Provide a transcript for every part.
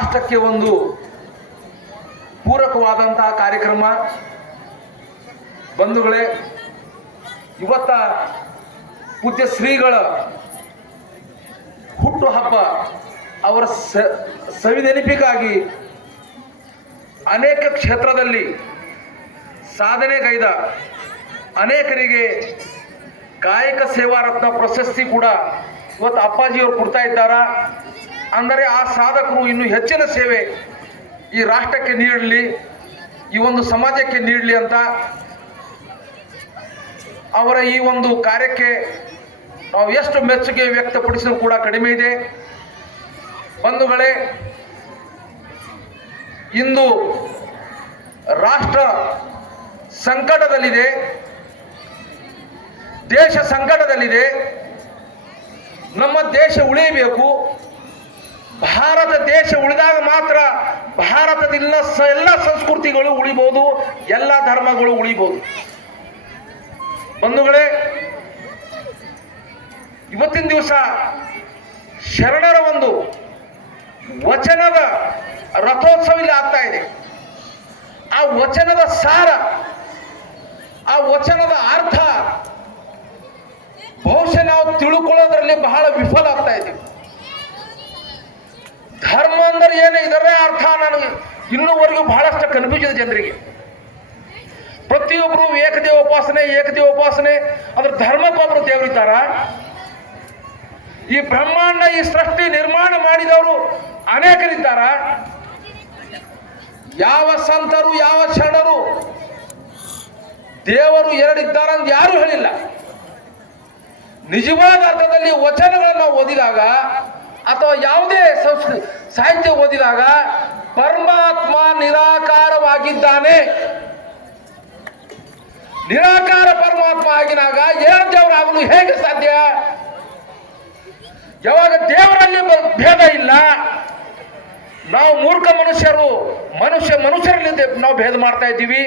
ರಾಷ್ಟ್ರಕ್ಕೆ ಒಂದು ಪೂರಕವಾದಂತಹ ಕಾರ್ಯಕ್ರಮ. ಬಂಧುಗಳೇ, ಇವತ್ತ ಪೂಜ್ಯ ಶ್ರೀಗಳ ಹುಟ್ಟುಹಬ್ಬ, ಅವರ ಸವಿನೆನಪಿಗಾಗಿ ಅನೇಕ ಕ್ಷೇತ್ರದಲ್ಲಿ ಸಾಧನೆಗೈದ ಅನೇಕರಿಗೆ ಕಾಯಕ ಸೇವಾ ರತ್ನ ಪ್ರಶಸ್ತಿ ಕೂಡ ಇವತ್ತು ಅಪ್ಪಾಜಿಯವರು ಕೊಡ್ತಾ ಇದ್ದಾರ. ಅಂದರೆ ಆ ಸಾಧಕರು ಇನ್ನೂ ಹೆಚ್ಚಿನ ಸೇವೆ ಈ ರಾಷ್ಟ್ರಕ್ಕೆ ನೀಡಲಿ, ಈ ಒಂದು ಸಮಾಜಕ್ಕೆ ನೀಡಲಿ ಅಂತ ಅವರ ಈ ಒಂದು ಕಾರ್ಯಕ್ಕೆ ನಾವು ಎಷ್ಟು ಮೆಚ್ಚುಗೆ ವ್ಯಕ್ತಪಡಿಸಿದ್ರು ಕೂಡ ಕಡಿಮೆ ಇದೆ. ಬಂಧುಗಳೇ, ಇಂದು ರಾಷ್ಟ್ರ ಸಂಕಟದಲ್ಲಿದೆ, ದೇಶ ಸಂಕಟದಲ್ಲಿದೆ. ನಮ್ಮ ದೇಶ ಉಳಿಯಬೇಕು. ಭಾರತ ದೇಶ ಉಳಿದಾಗ ಮಾತ್ರ ಭಾರತದ ಎಲ್ಲ ಸಂಸ್ಕೃತಿಗಳು ಉಳಿಬಹುದು, ಎಲ್ಲ ಧರ್ಮಗಳು ಉಳಿಬಹುದು. ಬಂಧುಗಳೇ, ಇವತ್ತಿನ ದಿವಸ ಶರಣರ ಒಂದು ವಚನದ ರಥೋತ್ಸವ ಇಲ್ಲಿ ಆಗ್ತಾ ಇದೆ. ಆ ವಚನದ ಸಾರ, ಆ ವಚನದ ಅರ್ಥ ಬಹುಶಃ ನಾವು ತಿಳ್ಕೊಳ್ಳೋದ್ರಲ್ಲಿ ಬಹಳ ವಿಫಲ ಆಗ್ತಾ ಇದ್ದೀವಿ. ಧರ್ಮ ಅಂದ್ರೆ ಏನು, ಇದರೇ ಅರ್ಥ ನನಗೆ ಇನ್ನೂವರೆಗೂ ಬಹಳಷ್ಟು ಕನ್ಫ್ಯೂಷನ್ ಜನರಿಗೆ. ಪ್ರತಿಯೊಬ್ಬರು ಏಕದೇವ ಉಪಾಸನೆ ಅದ್ರ ಧರ್ಮಕ್ಕೊಬ್ಬರು ದೇವರಿದ್ದಾರ. ಈ ಬ್ರಹ್ಮಾಂಡ, ಈ ಸೃಷ್ಟಿ ನಿರ್ಮಾಣ ಮಾಡಿದವರು ಅನೇಕರಿದ್ದಾರ. ಯಾವ ಸಂತರು, ಯಾವ ಶರಣರು ದೇವರು ಎರಡಿದ್ದಾರಂತ ಯಾರು ಹೇಳಿಲ್ಲ. ನಿಜವಾದ ಅರ್ಥದಲ್ಲಿ ವಚನಗಳನ್ನು ಓದಿದಾಗ ಅಥವಾ ಯಾವುದೇ ಸಾಹಿತ್ಯ ಓದಿದಾಗ ಪರಮಾತ್ಮ ನಿರಾಕಾರವಾಗಿದ್ದಾನೆ. ನಿರಾಕಾರ ಪರಮಾತ್ಮ ಆಗಿನಾಗ ಏನು ದೇವರಾಗಲು ಹೇಗೆ ಸಾಧ್ಯ? ಯಾವಾಗ ದೇವರಲ್ಲಿ ಭೇದ ಇಲ್ಲ, ನಾವು ಮೂರ್ಖ ಮನುಷ್ಯರಲ್ಲಿ ನಾವು ಭೇದ ಮಾಡ್ತಾ ಇದ್ದೀವಿ,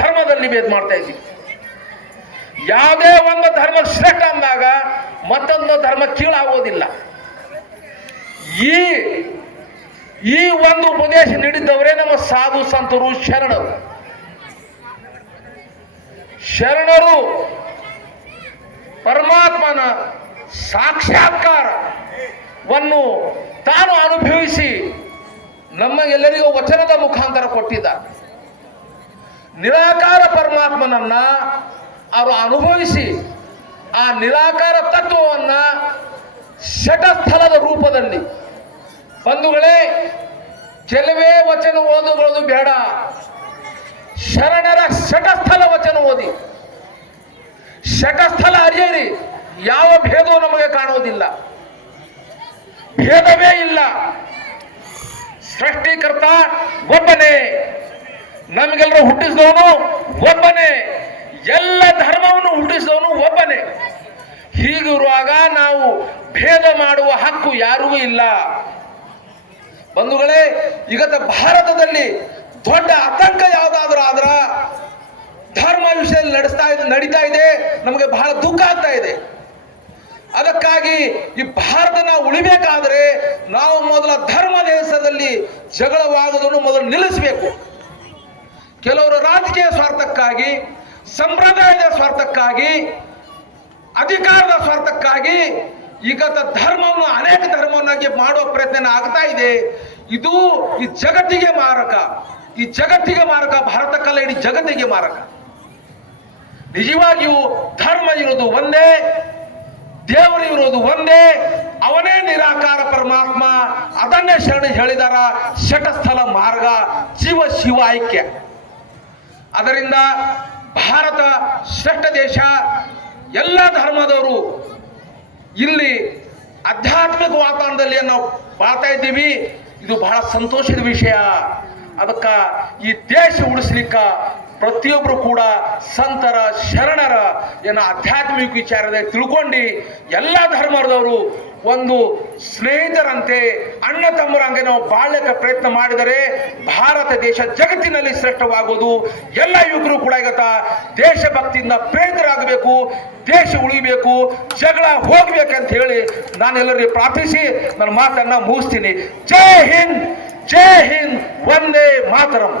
ಧರ್ಮದಲ್ಲಿ ಭೇದ ಮಾಡ್ತಾ ಇದ್ದೀವಿ. ಯಾವುದೇ ಒಂದು ಧರ್ಮ ಶ್ರೇಷ್ಠ ಅಂದಾಗ ಮತ್ತೊಂದು ಧರ್ಮ ಕೀಳಾಗೋದಿಲ್ಲ. ಈ ಒಂದು ಉಪದೇಶ ನೀಡಿದ್ದವರೇ ನಮ್ಮ ಸಾಧು ಸಂತರು, ಶರಣರು ಪರಮಾತ್ಮನ ಸಾಕ್ಷಾತ್ಕಾರವನ್ನು ತಾನು ಅನುಭವಿಸಿ ನಮಗೆಲ್ಲರಿಗೂ ವಚನದ ಮುಖಾಂತರ ಕೊಟ್ಟಿದ್ದಾರೆ. ನಿರಾಕಾರ ಪರಮಾತ್ಮನನ್ನ ಅವರು ಅನುಭವಿಸಿ ಆ ನಿರಾಕಾರ ತತ್ವವನ್ನ ಶಟಸ್ಥಲದ ರೂಪದಲ್ಲಿ, ಬಂಧುಗಳೇ, ಕೆಲವೇ ವಚನ ಓದುವುದು ಬೇಡ, ಶರಣರ ಶಟಸ್ಥಲ ವಚನ ಓದಿ. ಶಟಸ್ಥಲ ಅರಿಯರಿ, ಯಾವ ಭೇದವೂ ನಮಗೆ ಕಾಣುವುದಿಲ್ಲ, ಭೇದವೇ ಇಲ್ಲ. ಸೃಷ್ಟಿಕರ್ತ ಒಬ್ಬನೇ, ನಮಗೆಲ್ಲರೂ ಹುಟ್ಟಿಸಿದವನು ಒಬ್ಬನೇ, ಎಲ್ಲ ಧರ್ಮವನ್ನು ಹುಟ್ಟಿಸಿದವನು ಒಬ್ಬನೇ. ಹೀಗಿರುವಾಗ ನಾವು ಭೇದ ಮಾಡುವ ಹಕ್ಕು ಯಾರಿಗೂ ಇಲ್ಲ. ಬಂಧುಗಳೇ, ಇವತ್ತು ಭಾರತದಲ್ಲಿ ದೊಡ್ಡ ಆತಂಕ ಯಾವುದಾದ್ರೂ ಆದ್ರ ಧರ್ಮ ವಿಷಯದಲ್ಲಿ ನಡೀತಾ ಇದೆ. ನಮಗೆ ಬಹಳ ದುಃಖ ಆಗ್ತಾ ಇದೆ. ಅದಕ್ಕಾಗಿ ಈ ಭಾರತ ನಾವು ಉಳಿಬೇಕಾದ್ರೆ ನಾವು ಮೊದಲ ಧರ್ಮದ ಹೆಸರಲ್ಲಿ ಜಗಳವಾಗುವುದನ್ನು ಮೊದಲು ನಿಲ್ಲಿಸಬೇಕು. ಕೆಲವರು ರಾಜಕೀಯ ಸ್ವಾರ್ಥಕ್ಕಾಗಿ, ಸಂಪ್ರದಾಯದ ಸ್ವಾರ್ಥಕ್ಕಾಗಿ, ಅಧಿಕಾರದ ಸ್ವಾರ್ಥಕ್ಕಾಗಿ ಈಗ ಧರ್ಮವನ್ನು ಅನೇಕ ಧರ್ಮವನ್ನಾಗಿ ಮಾಡುವ ಪ್ರಯತ್ನ ಆಗ್ತಾ ಇದೆ. ಇದು ಈ ಜಗತ್ತಿಗೆ ಮಾರಕ, ಭಾರತಕ್ಕಲ್ಲ, ಇಡೀ ಜಗತ್ತಿಗೆ ಮಾರಕ. ನಿಜವಾಗಿಯೂ ಧರ್ಮ ಇರೋದು ಒಂದೇ, ದೇವರು ಇರೋದು ಒಂದೇ, ಅವನೇ ನಿರಾಕಾರ ಪರಮಾತ್ಮ. ಅದನ್ನೇ ಶರಣ ಹೇಳಿದಾರ, ಶಟಸ್ಥಲ ಮಾರ್ಗ, ಶಿವ ಐಕ್ಯ. ಅದರಿಂದ ಭಾರತ ಶ್ರೇಷ್ಠ ದೇಶ. ಎಲ್ಲ ಧರ್ಮದವರು ಇಲ್ಲಿ ಆಧ್ಯಾತ್ಮಿಕ ವಾತಾವರಣದಲ್ಲಿ ನಾವು ಬಾಳ್ತಾ ಇದ್ದೀವಿ. ಇದು ಬಹಳ ಸಂತೋಷದ ವಿಷಯ. ಅದಕ್ಕ ಈ ದೇಶ ಉಳಿಸ್ಲಿಕ್ಕ ಪ್ರತಿಯೊಬ್ಬರು ಕೂಡ ಸಂತರ, ಶರಣರ ಆಧ್ಯಾತ್ಮಿಕ ವಿಚಾರದಲ್ಲಿ ತಿಳ್ಕೊಂಡು ಎಲ್ಲ ಧರ್ಮದವರು ಒಂದು ಸ್ನೇಹಿತರಂತೆ ಅಣ್ಣ ತಮ್ಮರಂಗೆ ನಾವು ಬಾಳ್ಯಕ್ಕೆ ಪ್ರಯತ್ನ ಮಾಡಿದರೆ ಭಾರತ ದೇಶ ಜಗತ್ತಿನಲ್ಲಿ ಶ್ರೇಷ್ಠವಾಗುವುದು. ಎಲ್ಲ ಯುವಕರು ಕೂಡ ಇವತ್ತ ದೇಶಭಕ್ತಿಯಿಂದ ಪ್ರೇರಿತರಾಗಬೇಕು, ದೇಶ ಉಳಿಬೇಕು, ಜಗಳ ಹೋಗ್ಬೇಕಂತ ಹೇಳಿ ನಾನೆಲ್ಲರಿಗೆ ಪ್ರಾರ್ಥಿಸಿ ನನ್ನ ಮಾತನ್ನ ಮುಗಿಸ್ತೀನಿ. ಜೈ ಹಿಂದ್, ಜೈ ಹಿಂದ್, ವಂದೇ ಮಾತರಂ.